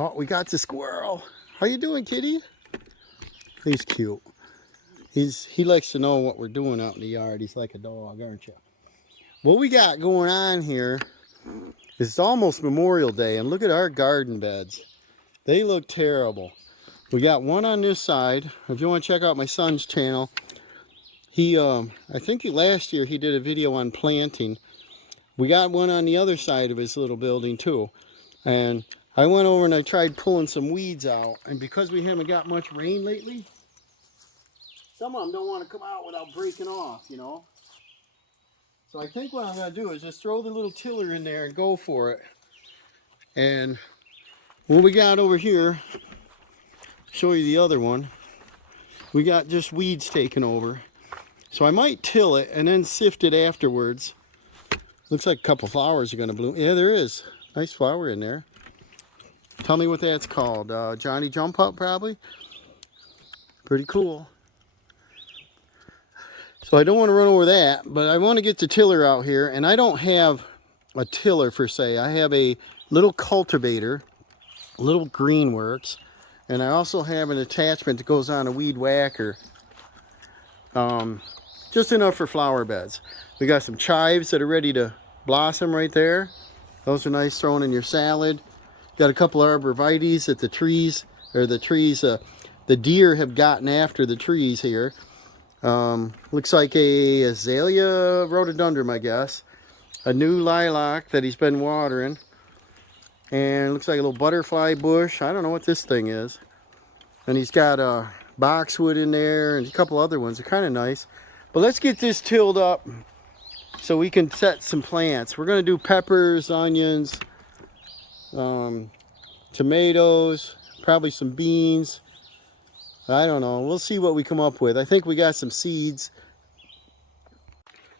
Oh, we got the squirrel. How you doing, kitty? He's cute. He likes to know what we're doing out in the yard. He's like a dog, aren't you? What we got going on here is it's almost Memorial Day, and look at our garden beds. They look terrible. We got one on this side. If you want to check out my son's channel, I think last year he did a video on planting. We got one on the other side of his little building too. And I went over and I tried pulling some weeds out. And because we haven't got much rain lately, some of them don't want to come out without breaking off, you know. So I think what I'm going to do is just throw the little tiller in there and go for it. And what we got over here, show you the other one. We got just weeds taken over. So I might till it and then sift it afterwards. Looks like a couple flowers are going to bloom. Yeah, there is. Nice flower in there. Tell me what that's called. Johnny Jump Up, probably. Pretty cool. So I don't want to run over that, but I want to get the tiller out here. And I don't have a tiller per se. I have a little cultivator, a little Greenworks. And I also have an attachment that goes on a weed whacker. Just enough for flower beds. We got some chives that are ready to blossom right there. Those are nice throwing in your salad. Got a couple of arborvitaes that the deer have gotten after the trees here. Looks like a azalea rhododendron, I guess. A new lilac that he's been watering. And looks like a little butterfly bush. I don't know what this thing is. And he's got a boxwood in there and a couple other ones. They're kind of nice. But let's get this tilled up so we can set some plants. We're going to do peppers, onions, tomatoes, probably some beans. I don't know. We'll see what we come up with. I think we got some seeds.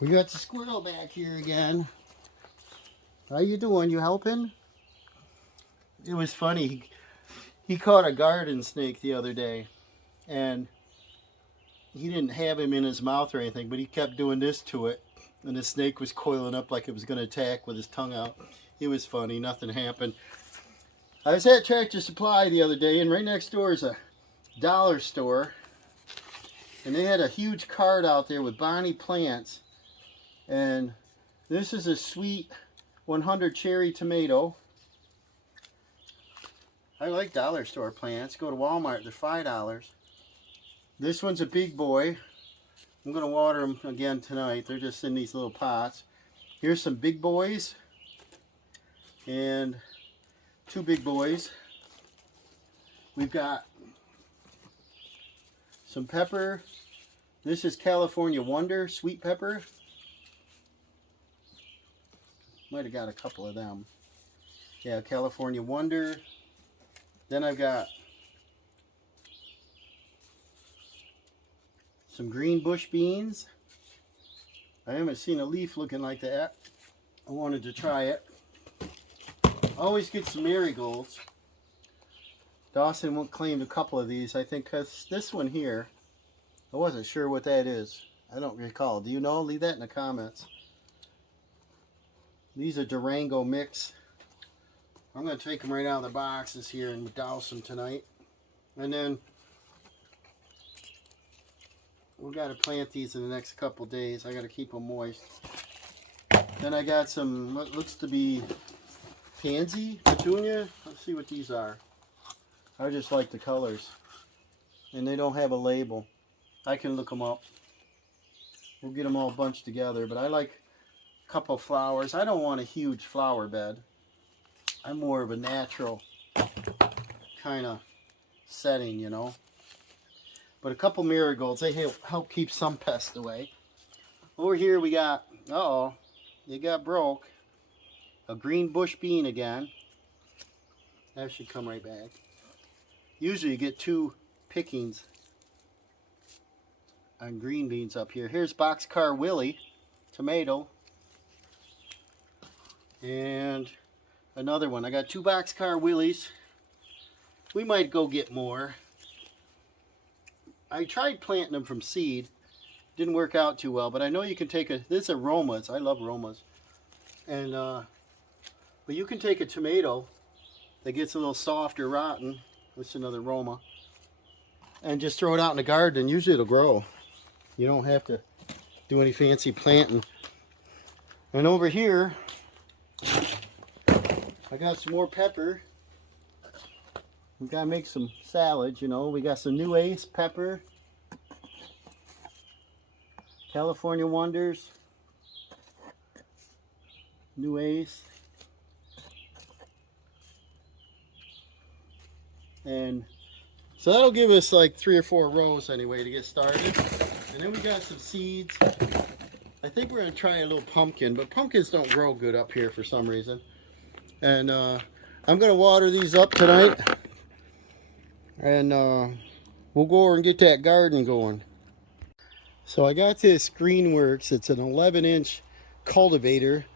We got the squirrel back here again. How you doing? You helping? It was funny. He caught a garden snake the other day. And he didn't have him in his mouth or anything, but he kept doing this to it. And the snake was coiling up like it was going to attack with his tongue out. It was funny. Nothing happened. I was at Tractor Supply the other day, and right next door is a dollar store. And they had a huge cart out there with Bonnie plants. And this is a sweet 100 cherry tomato. I like dollar store plants. Go to Walmart, they're $5. This one's a big boy. I'm going to water them again tonight. They're just in these little pots. Here's some big boys. And two big boys. We've got some pepper. This is California Wonder, sweet pepper. Might have got a couple of them. Yeah, California Wonder. Then I've got some green bush beans. I haven't seen a leaf looking like that. I wanted to try it. Always get some marigolds. Dawson claimed a couple of these, I think, because this one here, I wasn't sure what that is. I don't recall. Do you know? Leave that in the comments. These are Durango mix. I'm going to take them right out of the boxes here and douse them tonight. And then we've got to plant these in the next couple days. I got to keep them moist. Then I got some what looks to be pansy, petunia. Let's see what these are. I just like the colors. And they don't have a label. I can look them up. We'll get them all bunched together. But I like a couple flowers. I don't want a huge flower bed. I'm more of a natural kind of setting, you know. But a couple marigolds, they help keep some pests away. Over here we got, uh-oh, it got broke. A green bush bean again. That should come right back. Usually you get 2 pickings on green beans up here. Here's Boxcar Willie, tomato. And another one. I got 2 Boxcar Willies. We might go get more. I tried planting them from seed. Didn't work out too well, but I know you can take this aromas. I love aromas. And but you can take a tomato that gets a little soft or rotten. That's another Roma. And just throw it out in the garden, and usually it'll grow. You don't have to do any fancy planting. And over here, I got some more pepper. We gotta make some salad, you know. We got some New Ace pepper, California Wonders, New Ace, and so that'll give us like 3 or 4 rows anyway to get started. And then we got some seeds. I think we're gonna try a little pumpkin, but pumpkins don't grow good up here for some reason. And I'm gonna water these up tonight, and we'll go over and get that garden going. So I got this Greenworks. It's an 11-inch cultivator.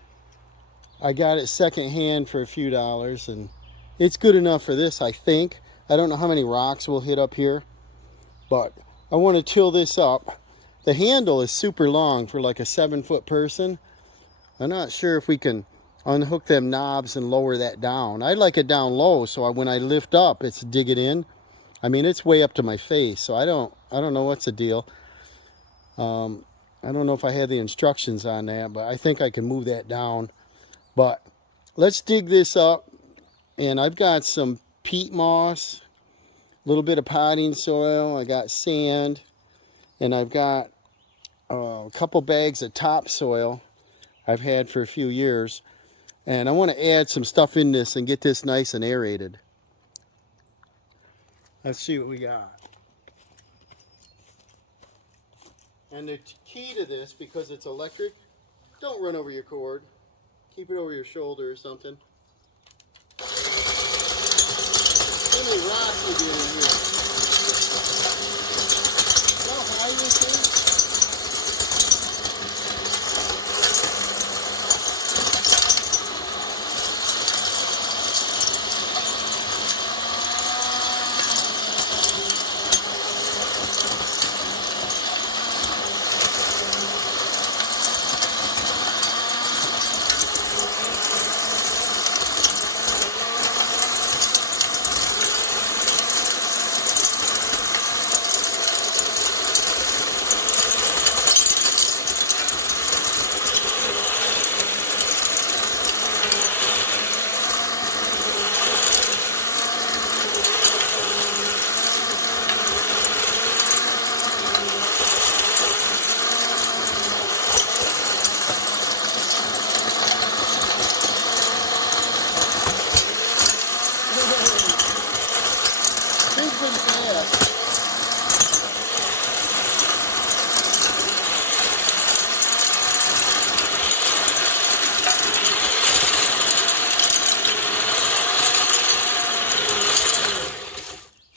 I got it secondhand for a few dollars, and it's good enough for this, I think. I don't know how many rocks we'll hit up here, but I want to till this up. The handle is super long for like a 7-foot person. I'm not sure if we can unhook them knobs and lower that down. I like it down low, so when I lift up, it's digging in. I mean, it's way up to my face, so I don't know what's the deal. I don't know if I had the instructions on that, but I think I can move that down. But let's dig this up, and I've got some peat moss, a little bit of potting soil, I got sand, and I've got a couple bags of topsoil I've had for a few years. And I want to add some stuff in this and get this nice and aerated. Let's see what we got. And the key to this, because it's electric, don't run over your cord. Keep it over your shoulder or something. How many rocks we doing in here? How high this is?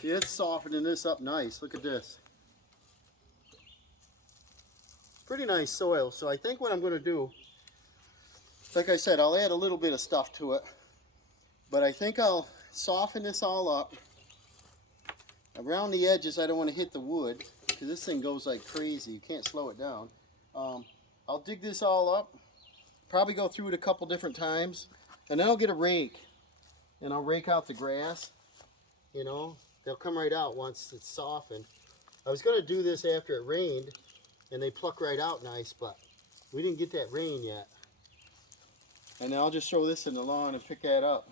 See, it's softening this up nice. Look at this. Pretty nice soil. So I think what I'm going to do, like I said, I'll add a little bit of stuff to it. But I think I'll soften this all up. Around the edges, I don't want to hit the wood, because this thing goes like crazy. You can't slow it down. I'll dig this all up. Probably go through it a couple different times. And then I'll get a rake. And I'll rake out the grass. You know, they'll come right out once it's softened. I was going to do this after it rained, and they pluck right out nice, but we didn't get that rain yet. And then I'll just throw this in the lawn and pick that up.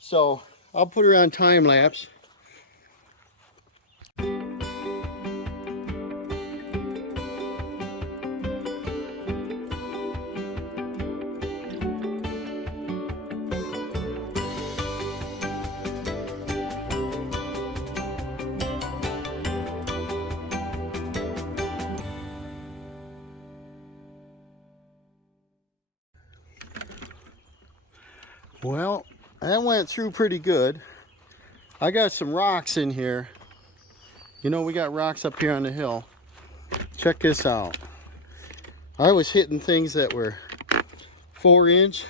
So I'll put her on time lapse. Well, that went through pretty good. I got some rocks in here. You know, we got rocks up here on the hill. Check this out. I was hitting things that were 4-inch,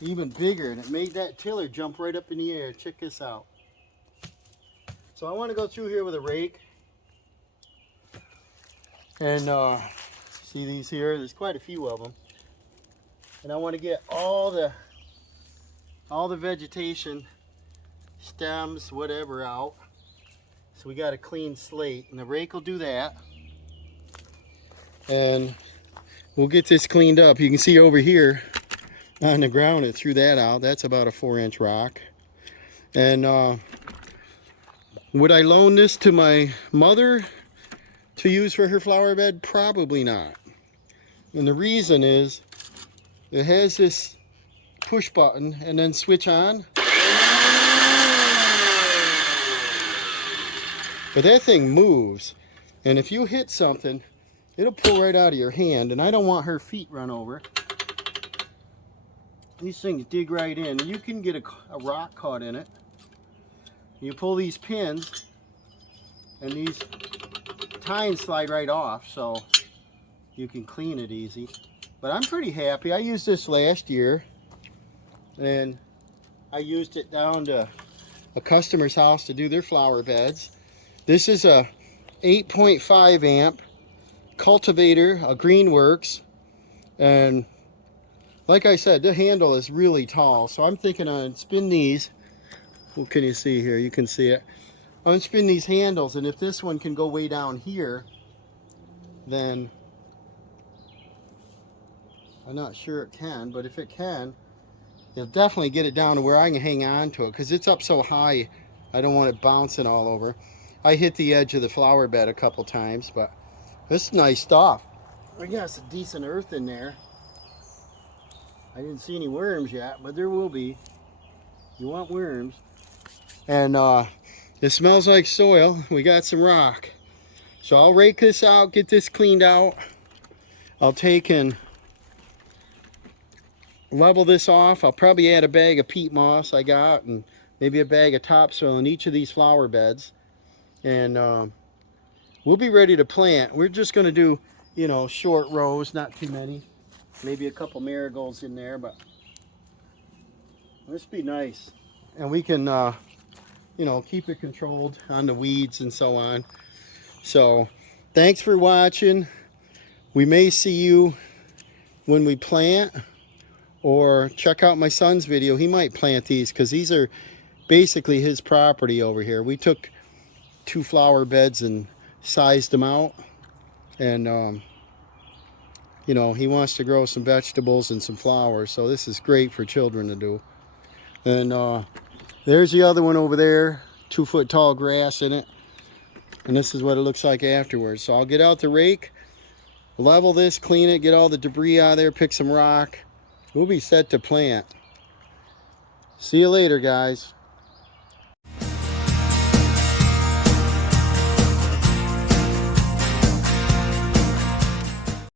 even bigger, and it made that tiller jump right up in the air. Check this out. So I want to go through here with a rake. And see these here? There's quite a few of them. And I want to get all the all the vegetation, stems, whatever out. So we got a clean slate, and the rake will do that. And we'll get this cleaned up. You can see over here on the ground, it threw that out. That's about a 4-inch rock. And would I loan this to my mother to use for her flower bed? Probably not. And the reason is it has this push button and then switch on. But that thing moves, and if you hit something, it'll pull right out of your hand, and I don't want her feet run over. These things dig right in, and you can get a rock caught in it. You pull these pins, and these tines slide right off, so you can clean it easy. But I'm pretty happy. I used this last year, and I used it down to a customer's house to do their flower beds. This is a 8.5 amp cultivator, a Greenworks, and like I said, the handle is really tall, so I'm thinking on spin these. What can you see here? You can see it. I'm gonna spin these handles, and if this one can go way down here, then I'm not sure it can, but if it can, it'll definitely get it down to where I can hang on to it, because it's up so high I don't want it bouncing all over. I hit the edge of the flower bed a couple times, but this is nice stuff. We got some decent earth in there. I didn't see any worms yet, but there will be. You want worms. And it smells like soil. We got some rock. So I'll rake this out, get this cleaned out. I'll take and level this off. I'll probably add a bag of peat moss I got, and maybe a bag of topsoil in each of these flower beds. And we'll be ready to plant. We're just going to do, you know, short rows, not too many. Maybe a couple marigolds in there, but this will be nice. And we can, you know, keep it controlled on the weeds and so on. So, thanks for watching. We may see you when we plant, or check out my son's video. He might plant these, because these are basically his property over here. We took 2 flower beds and sized them out, and you know, he wants to grow some vegetables and some flowers, so this is great for children to do. And there's the other one over there, 2-foot tall grass in it, and this is what it looks like afterwards. So I'll get out the rake, level this, clean it, get all the debris out of there, pick some rock. We'll be set to plant. See you later, guys.